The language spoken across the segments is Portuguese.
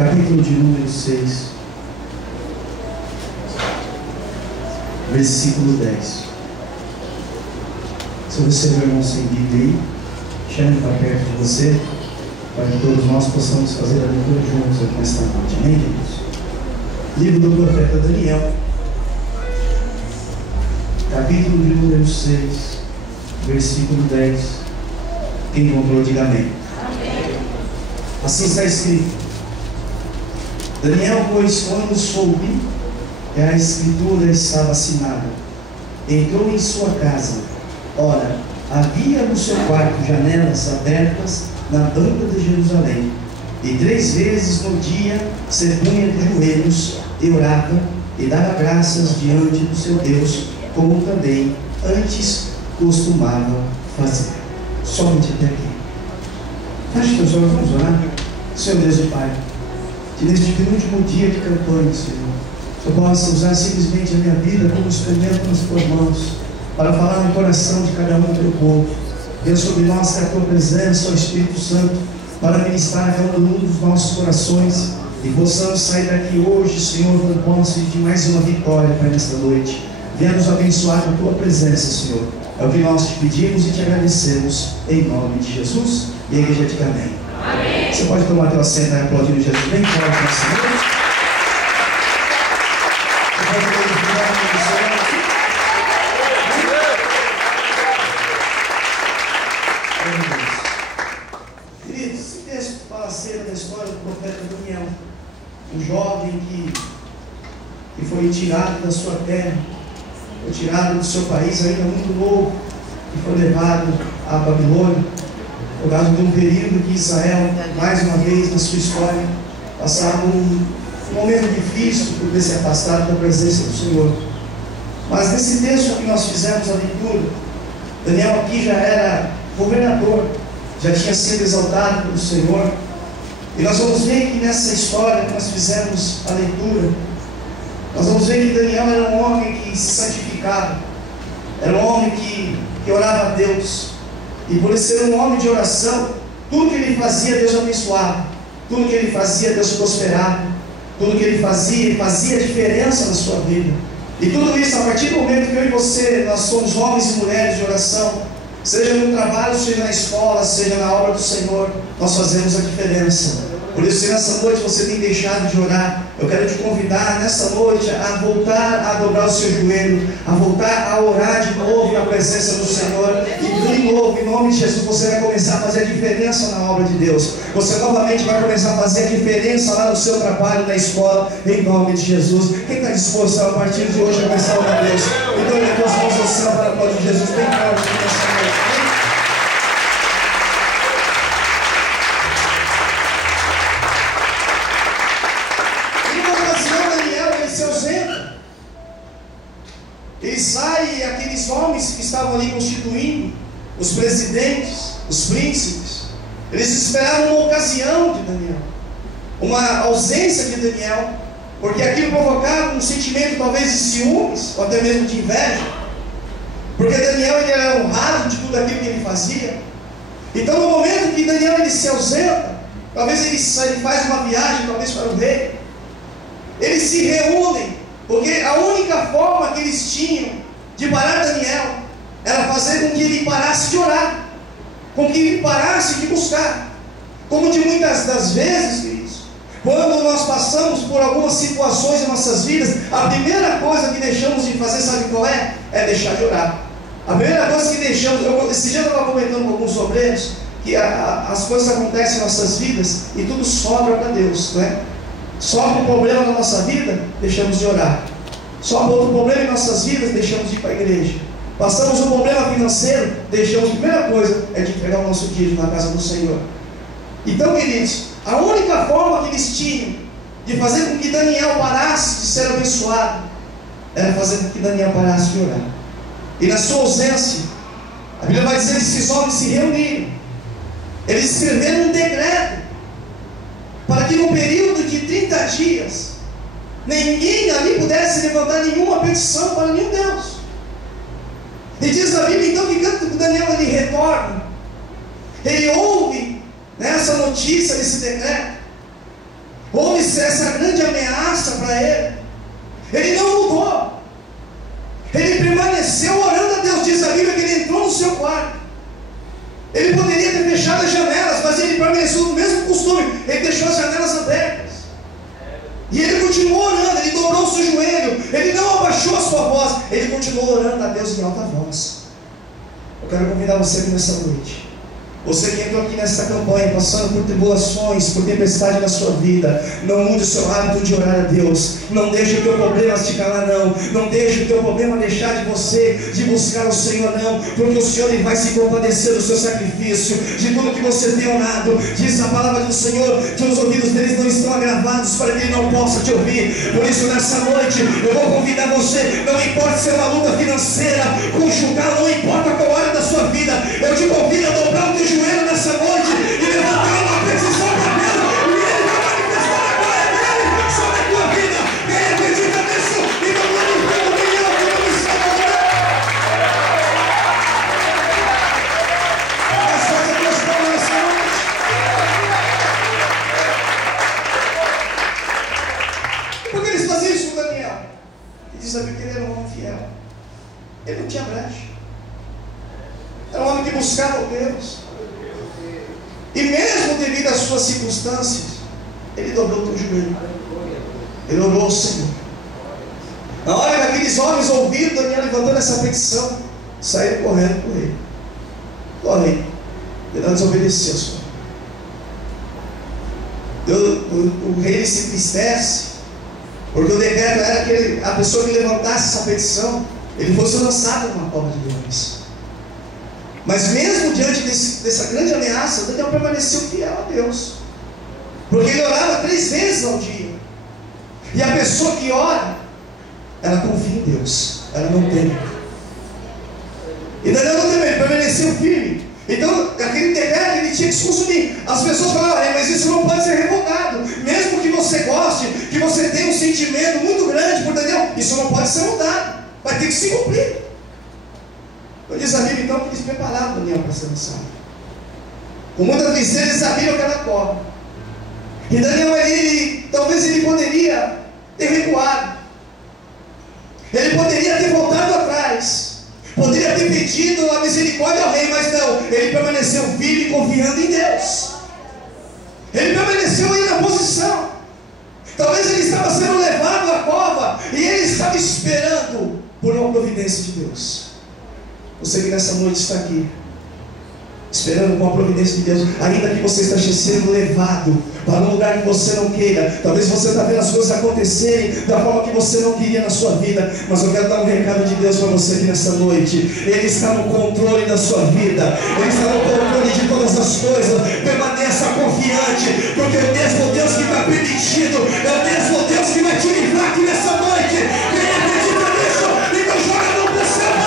capítulo de número 6, versículo 10. Se você, meu irmão, sem Bíblia aí, chame para perto de você, para que todos nós possamos fazer a leitura juntos aqui nesta noite. Amém, queridos? Livro do profeta Daniel, capítulo de número 6, versículo 10. Quem encontrou, diga amém. Amém. Assim está escrito: Daniel, pois, quando soube que a escritura estava assinada, entrou em sua casa. Ora, havia no seu quarto janelas abertas na banda de Jerusalém, e 3 vezes no dia se punha de joelhos e orava e dava graças diante do seu Deus, como também antes costumava fazer. Somente até aqui. Feche teus olhos, vamos orar. Senhor Deus e Pai, que neste penúltimo dia de campanha, Senhor, eu possa usar simplesmente a minha vida como instrumento nas tuas mãos, para falar no coração de cada um do teu povo. Deus, sobre nós, que a tua presença, ó Espírito Santo, para ministrar a cada um dos nossos corações, e possamos sair daqui hoje, Senhor, com posse de mais uma vitória para esta noite. Venha nos abençoar com a tua presença, Senhor. É o que nós te pedimos e te agradecemos, em nome de Jesus. E a igreja diga amém. Amém. Você pode tomar teu assento e aplaudir Jesus bem forte nessa noite. Você pode glorificar o nome do Senhor. Queridos, esse texto fala acerca da história do profeta Daniel, um jovem que foi tirado da sua terra, foi tirado do seu país ainda muito novo, e foi levado à Babilônia, por causa de um período que Israel, mais uma vez na sua história, passava um momento difícil por ter se afastado da presença do Senhor. Mas nesse texto que nós fizemos a leitura, Daniel aqui já era governador, já tinha sido exaltado pelo Senhor, e nós vamos ver que nessa história que nós fizemos a leitura, nós vamos ver que Daniel era um homem que se santificava, era um homem que orava a Deus, e por ele ser um homem de oração, tudo que ele fazia, Deus abençoava, tudo que ele fazia, Deus prosperava, tudo que ele fazia diferença na sua vida. E tudo isso, a partir do momento que eu e você, nós somos homens e mulheres de oração, seja no trabalho, seja na escola, seja na obra do Senhor, nós fazemos a diferença. Por isso, se nessa noite você tem deixado de orar, eu quero te convidar nessa noite a voltar a dobrar o seu joelho, a voltar a orar de novo na presença do Senhor, e de novo, em nome de Jesus, você vai começar a fazer a diferença na obra de Deus. Você novamente vai começar a fazer a diferença lá no seu trabalho, na escola, em nome de Jesus. Quem está disposto a partir de hoje a começar a orar a Deus? Então, ele as mãos ao céu para aplaudir Jesus bem forte nessa noite. Ele sai e aqueles homens que estavam ali constituindo, os presidentes, os príncipes, eles esperavam uma ocasião de Daniel, uma ausência de Daniel, porque aquilo provocava um sentimento talvez de ciúmes, ou até mesmo de inveja, porque Daniel ele era honrado de tudo aquilo que ele fazia. Então, no momento que Daniel ele se ausenta, talvez ele faz uma viagem, talvez para o rei, eles se reúnem, porque a única forma que eles tinham de parar Daniel era fazer com que ele parasse de orar, com que ele parasse de buscar. Como de muitas das vezes, queridos, quando nós passamos por algumas situações em nossas vidas, a primeira coisa que deixamos de fazer, sabe qual é? É deixar de orar. A primeira coisa que deixamos, esse dia eu estava comentando com alguns obreiros, que as coisas acontecem em nossas vidas e tudo sobra para Deus, não é? Sobra um problema na nossa vida, deixamos de orar. Sobra outro problema em nossas vidas, deixamos de ir para a igreja. Passamos um problema financeiro, deixamos, a primeira coisa é de entregar o nosso dízimo na casa do Senhor. Então, queridos, a única forma que eles tinham de fazer com que Daniel parasse de ser abençoado era fazer com que Daniel parasse de orar. E na sua ausência, a Bíblia vai dizer que esses homens se reuniram, eles escreveram um decreto para que no período de 30 dias ninguém ali pudesse levantar nenhuma petição para nenhum Deus. E diz a Bíblia então que quando Daniel ele retorna, ele ouve essa notícia desse decreto, houve essa grande ameaça para ele, ele não mudou. Ele permaneceu orando a Deus. Diz a Bíblia que ele entrou no seu quarto. Ele poderia ter fechado as janelas, mas ele permaneceu no mesmo costume. Ele deixou as janelas abertas. E ele continuou orando. Ele dobrou o seu joelho. Ele não abaixou a sua voz. Ele continuou orando a Deus em alta voz. Eu quero convidar você aqui nessa noite. Você que entrou aqui nessa campanha, passando por tribulações, por tempestade na sua vida, não mude o seu hábito de orar a Deus. Não deixe o teu problema te calar, não. Não deixe o teu problema deixar de você, de buscar o Senhor, não. Porque o Senhor ele vai se compadecer do seu sacrifício, de tudo que você tem orado. Diz a palavra do Senhor que os ouvidos deles não estão agravados para que ele não possa te ouvir. Por isso nessa noite eu vou convidar você. Não importa se é uma luta financeira, conjugal, não importa qual área da sua vida, eu te convido a dobrar o teu joelho nessa noite e levantar uma petição para Deus, e Ele vai manifestar a glória dele sobre a tua vida. Quem acredita nisso? E não vamos ver o que é o que estamos orando. As coisas Deus estão nessa noite. Por que eles faziam isso com Daniel? E diz a Bíblia que ele era um homem fiel. Ele não tinha brecha. Era um homem que buscava Deus. E mesmo devido às suas circunstâncias, ele dobrou o teu joelho. Ele orou ao Senhor. Na hora que aqueles homens ouviram Daniel levantando essa petição, saíram correndo com ele. Correndo. Ele não desobedeceu, Senhor. O rei se entristece, porque o decreto era que a pessoa que levantasse essa petição, ele fosse lançado numa cova de leões. Mas mesmo diante dessa grande ameaça, Daniel permaneceu fiel a Deus, porque ele orava 3 vezes ao dia. E a pessoa que ora, ela confia em Deus, ela não teme. E Daniel não temeu, ele permaneceu firme. Então aquele decreto ele tinha que se consumir. As pessoas falavam, mas isso não pode ser revogado. Mesmo que você goste, que você tenha um sentimento muito grande por Daniel, isso não pode ser mudado, vai ter que se cumprir. Eu diz a Bíblia então que eles prepararam Daniel para ser lançado. Com muita tristeza eles abriram aquela cova. E Daniel, talvez ele poderia ter recuado. Ele poderia ter voltado atrás. Poderia ter pedido a misericórdia ao rei, mas não. Ele permaneceu firme e confiando em Deus. Ele permaneceu aí na posição. Talvez ele estava sendo levado à cova e ele estava esperando por uma providência de Deus. Você que nessa noite está aqui, esperando com a providência de Deus, ainda que você esteja sendo levado para um lugar que você não queira, talvez você está vendo as coisas acontecerem da forma que você não queria na sua vida, mas eu quero dar um recado de Deus para você aqui nessa noite. Ele está no controle da sua vida, Ele está no controle de todas as coisas. Permaneça confiante, porque o mesmo Deus que está permitindo é o mesmo Deus que vai te livrar aqui nessa noite. Quem acredita nisso, então joga a mão para o céu.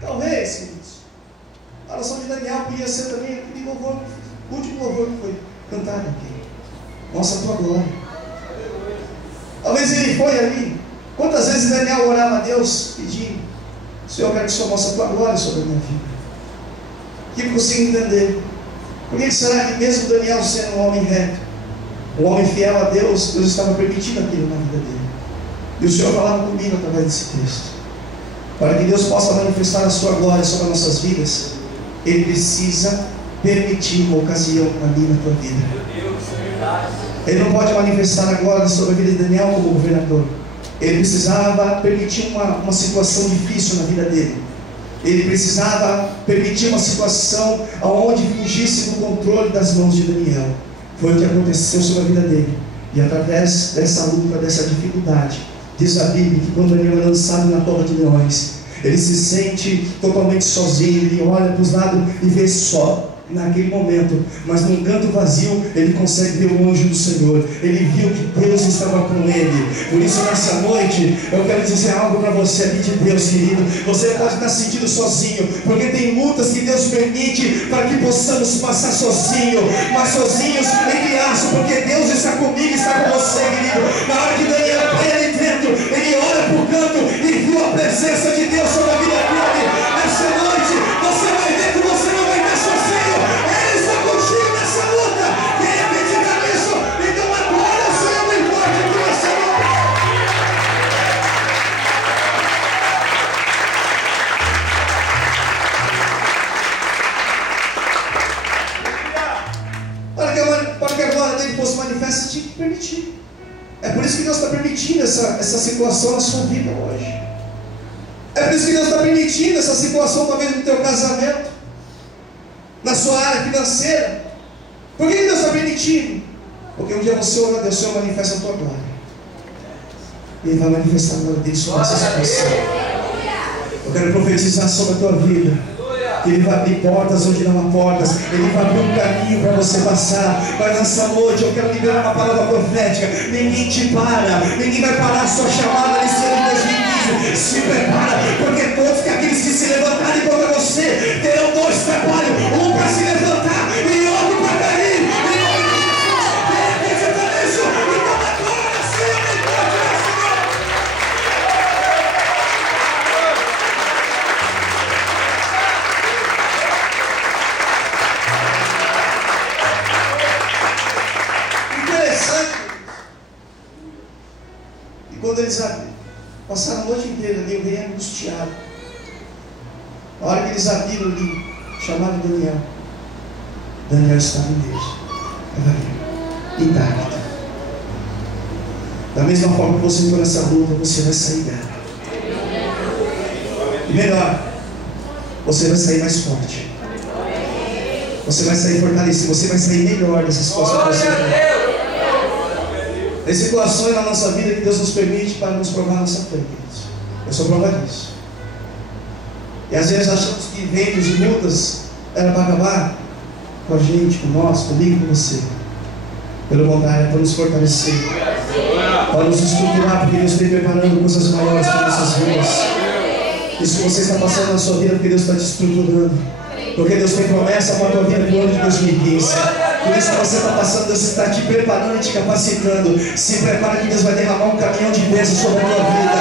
Talvez, queridos, a oração de Daniel podia ser também aquele louvor, o último louvor que foi cantado aqui. Nossa, a tua glória. Talvez ele foi ali. Quantas vezes Daniel orava a Deus pedindo: Senhor, eu quero que o Senhor mostre a tua glória sobre a minha vida. Que eu consigo entender. Por que será que mesmo Daniel sendo um homem reto, um homem fiel a Deus, Deus estava permitindo aquilo na vida dele? E o Senhor falava comigo através desse texto. Para que Deus possa manifestar a sua glória sobre as nossas vidas, Ele precisa permitir uma ocasião na minha e na tua vida. Ele não pode manifestar a glória sobre a vida de Daniel como governador. Ele precisava permitir uma situação difícil na vida dele. Ele precisava permitir uma situação onde fugisse do controle das mãos de Daniel. Foi o que aconteceu sobre a vida dele. E através dessa luta, dessa dificuldade, diz a Bíblia que quando Daniel é lançado na cova de leões, ele se sente totalmente sozinho. Ele olha para os lados e vê só naquele momento, mas num canto vazio ele consegue ver o anjo do Senhor. Ele viu que Deus estava com ele. Por isso nessa noite eu quero dizer algo para você aqui de Deus, querido. Você pode estar se sentindo sozinho, porque tem lutas que Deus permite para que possamos passar sozinho, mas sozinhos entre aspas, porque Deus está comigo, está com você, querido. Na hora que Daniel vai ali dentro, ele ora É por isso que Deus está permitindo essa situação na sua vida hoje. É por isso que Deus está permitindo essa situação talvez no teu casamento, na sua área financeira. Por que Deus está permitindo? Porque um dia você ora a Deus, o Senhor manifesta a tua glória. E Ele vai manifestar a glória dele sobre essa situação. Eu quero profetizar sobre a tua vida. Ele vai abrir portas onde não há portas. Ele vai abrir um caminho para você passar. Mas nessa noite eu quero liberar uma palavra profética. Ninguém te para. Ninguém vai parar a sua chamada nesse ano de 2015. Se prepara, porque todos que aqueles que se levantarem contra você terão dois trabalhos. Um para se levantar e outro para cair. Em nome de Jesus. Quem acredita nisso? Então a glória seja bem forte, Senhor. E quando eles passaram a noite inteira ali, o rei angustiado. Na hora que eles abriram ali, chamaram Daniel. Daniel estava em Deus. Estava intacto. Da mesma forma que você entrou nessa luta, você vai sair dela. E melhor, você vai sair mais forte. Você vai sair fortalecido. Você vai sair melhor dessa situação que você está. Tem situações na nossa vida que Deus nos permite para nos provar a nossa fé. Eu sou prova disso. E às vezes achamos que ventos e lutas era para acabar com a gente, com nós, comigo, com você. Pelo contrário, é para nos fortalecer, para nos estruturar, porque Deus está preparando coisas maiores para nossas vidas. Isso que você está passando na sua vida, porque Deus está te estruturando. Porque Deus tem promessa para a tua vida no ano de 2015. Por isso que você está passando, Deus está te preparando e te capacitando. Se prepara que Deus vai derramar um caminhão de bênçãos sobre a tua vida.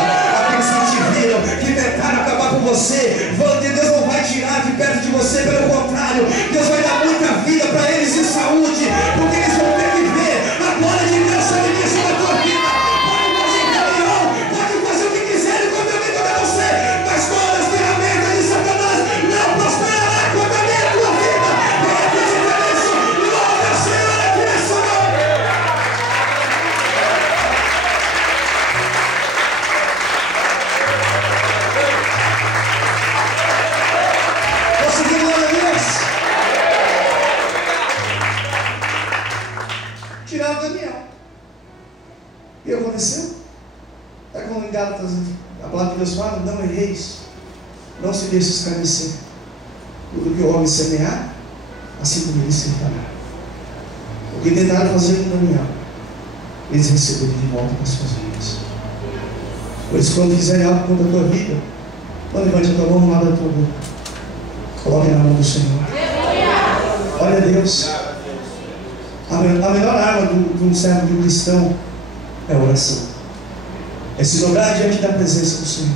Aqueles que te viram, que tentaram acabar com você, Deus não vai tirar de perto de você, pelo contrário, Deus vai dar muita vida para eles e saúde, porque eles vão ter que ver a glória de Deus sobre isso na tua vida. Pode fazer caminhão, pode fazer o que quiserem contra mim, contra você, mas todas as ferramentas de Satanás não prosperará contra mim e a tua vida. Quem acredita nisso? Louva o Senhor aqui nessa noite. Posso dizer glória a Deus? Tiraram Daniel. E o que aconteceu? Está como em Gálatas, a palavra de Deus fala: não erreis, não se deixe escarnecer. Tudo que o homem semear, assim como ele se fará. O que tentaram fazer com Daniel, eles receberam de volta para as suas vidas. Por isso, quando fizerem algo contra a tua vida, não levante a tua mão, não abra a tua boca. Coloque na mão do Senhor. Olha a Deus. A melhor arma de um servo, de um cristão, é a oração. É se dobrar diante da presença do Senhor.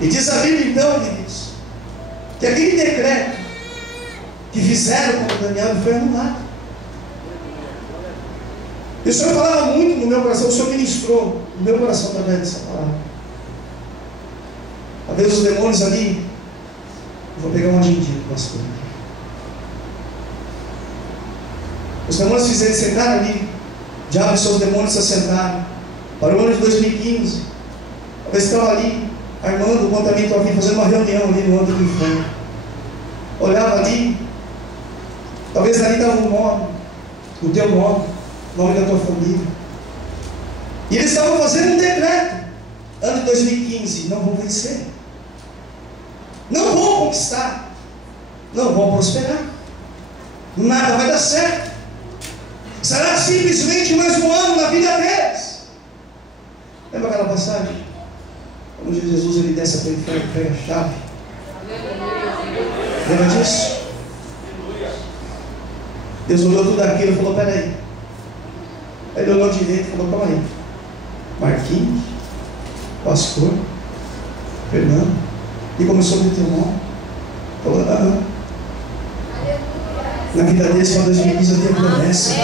E diz a Bíblia então, queridos, que aquele decreto que fizeram com Daniel foi anulado. E o Senhor falava muito no meu coração, o Senhor ministrou no meu coração através dessa palavra. Talvez os demônios ali, eu vou pegar uma agendinha com as coisas. Os demônios fizeram sentar ali, o diabo e seus demônios se assentaram para o ano de 2015. Talvez estavam ali, armando contra mim, tua vida, fazendo uma reunião ali no âmbito do inferno. Olhava ali, talvez ali estava um nome, o teu nome, o nome da tua família. E eles estavam fazendo um decreto. Ano de 2015, não vão vencer, não vão conquistar, não vão prosperar, nada vai dar certo. Será simplesmente mais um ano na vida deles. Lembra aquela passagem? Quando Jesus ele desce para o inferno e pega a chave. Lembra disso? Deus olhou tudo aquilo e falou: peraí. Ele olhou direito e falou: calma aí. Marquinhos, pastor, Fernando. E começou a meter o nome. Falou: aham. Na vida deles, para 2015, eu tenho promessa.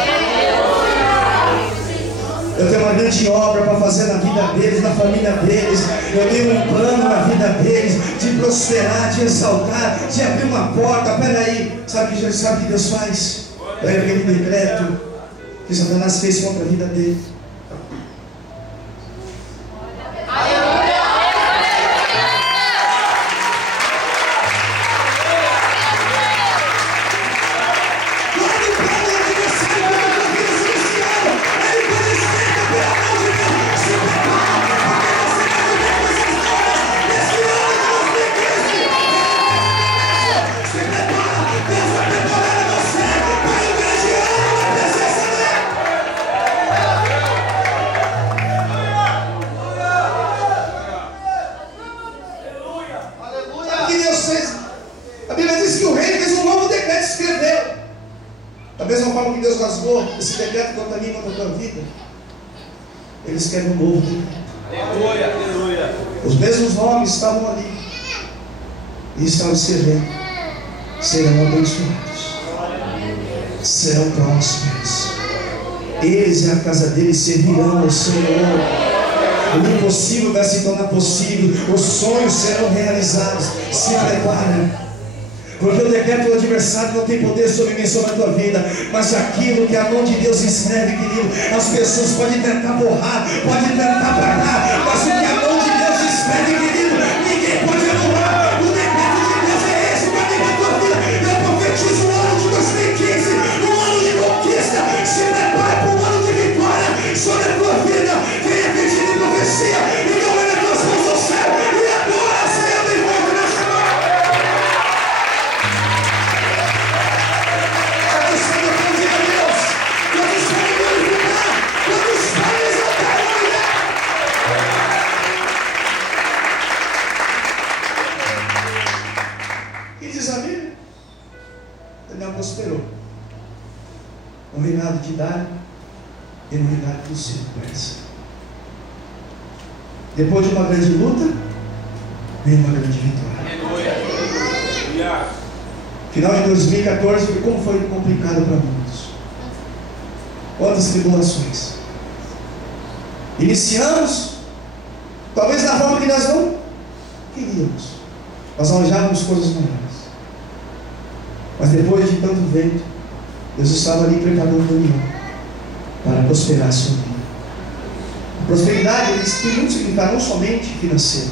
Eu tenho uma grande obra para fazer na vida deles, na família deles. Eu tenho um plano na vida deles de prosperar, de exaltar, de abrir uma porta. Peraí, sabe o que Deus faz? Pega aquele decreto que Satanás fez contra a vida dele. para a tua vida, eles querem um novo decreto. Aleluia, aleluia. Os mesmos nomes estavam ali e estavam escrevendo: serão abençoados, serão prósperos, eles e a casa deles servirão ao Senhor. O impossível vai se tornar possível, os sonhos serão realizados. Se prepara, porque o decreto do adversário não tem poder sobre mim, sobre a tua vida, mas aquilo que a mão de Deus escreve, querido, as pessoas podem tentar borrar, podem tentar apagar, mas o que a mão de Deus escreve, querido, ninguém pode anular. O decreto de Deus é esse para a tua vida. Eu profetizo o ano de 2015, um ano de conquista. Se prepara para um ano de vitória sobre a tua vida. Venha pedir em profecia e não olha as tuas mãos ao céu e adora, Senhor, de volta nessa mão. E diz a Bíblia, Daniel prosperou no reinado de Dário e no reinado do Ciro Persa. Depois de uma grande luta, veio uma grande vitória. Final de 2014, como foi complicado para muitos. Quantas tribulações. Iniciamos, talvez da forma que nós não queríamos. Nós almejávamos coisas maiores. Mas depois de tanto vento, Deus estava ali preparando Daniel para prosperar a sua vida. A prosperidade tem muito significado, não somente financeiro.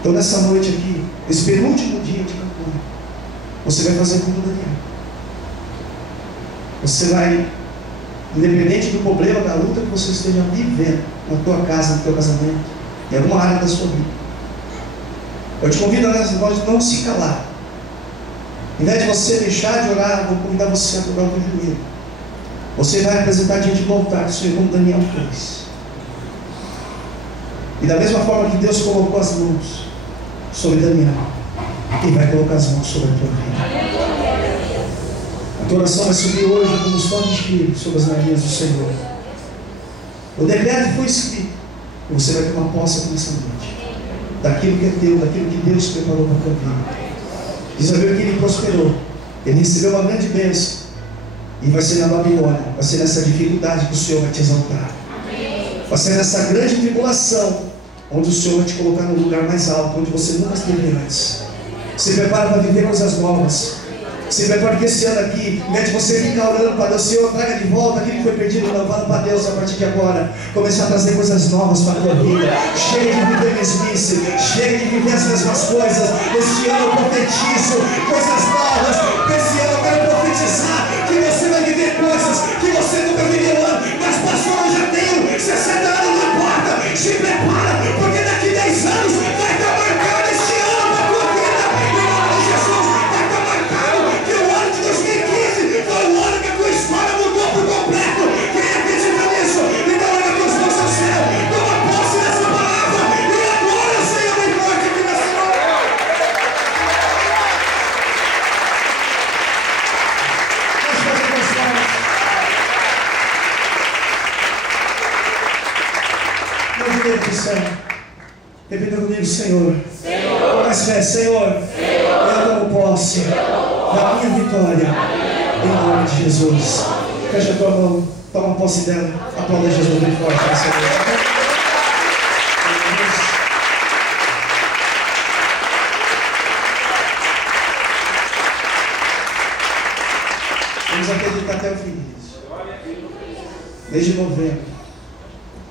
Então nessa noite aqui, esse penúltimo dia de campanha, você vai fazer como Daniel. Você vai, independente do problema, da luta que você esteja vivendo na tua casa, no teu casamento, em alguma área da sua vida, eu te convido nessa noite a não se calar. Em vez de você deixar de orar, vou convidar você a dobrar o teu joelho. Você vai apresentar diante do altar do Senhor, como Daniel fez. E da mesma forma que Deus colocou as mãos sobre Daniel, Ele vai colocar as mãos sobre a tua vida. A tua oração vai subir hoje como os fortes filhos sobre as narinas do Senhor. O decreto foi escrito, e você vai tomar posse nessa noite daquilo que é teu, daquilo que Deus preparou para a tua vida. Diz a Bíblia que ele prosperou, ele recebeu uma grande bênção, e vai ser na Babilônia, vai ser nessa dificuldade que o Senhor vai te exaltar. Vai ser nessa grande tribulação onde o Senhor vai te colocar no lugar mais alto, onde você nunca esteve antes. Se prepara para viver coisas novas. Se prepara, porque esse ano aqui, em vez de você ficar orando para Deus, Senhor, traga de volta aquilo que foi perdido, não, fala para Deus a partir de agora, começar a trazer coisas novas para a tua vida. Chega de viver mesmice, chega de viver as mesmas coisas. Este ano eu profetizo coisas novas. Esse ano eu quero profetizar que você vai viver coisas que você nunca viveu antes. Mas pastor, eu já tenho 60 anos, não importa. Se prepara, porque daqui 10 anos vai estar marcado este ano para a tua vida. Em nome de Jesus, vai estar marcado que o ano de 2015 foi o ano que a tua história mudou por completo. Quem acredita nisso? Então olha a tua mãos ao céu, toma posse dessa palavra e adora o Senhor bem forte aqui nessa noite. Repita comigo, Senhor. Com mais fé, Senhor. Eu tomo posse da minha vitória. Em nome de Jesus. Fecha a tua mão, toma posse dela. Aplauda Jesus bem forte nessa noite. Vamos acreditar até o fim. Mês de novembro.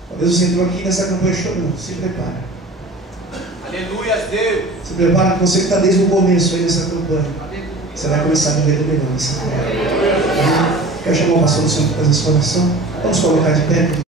Talvez você entrou aqui nessa campanha chorando. Se prepara. Aleluia, Deus. Se prepara, você que está desde o começo aí nessa campanha. Você vai começar a viver do melhor nessa campanha. Quero chamar o pastor do Senhor para fazer essa oração. Vamos colocar de pé.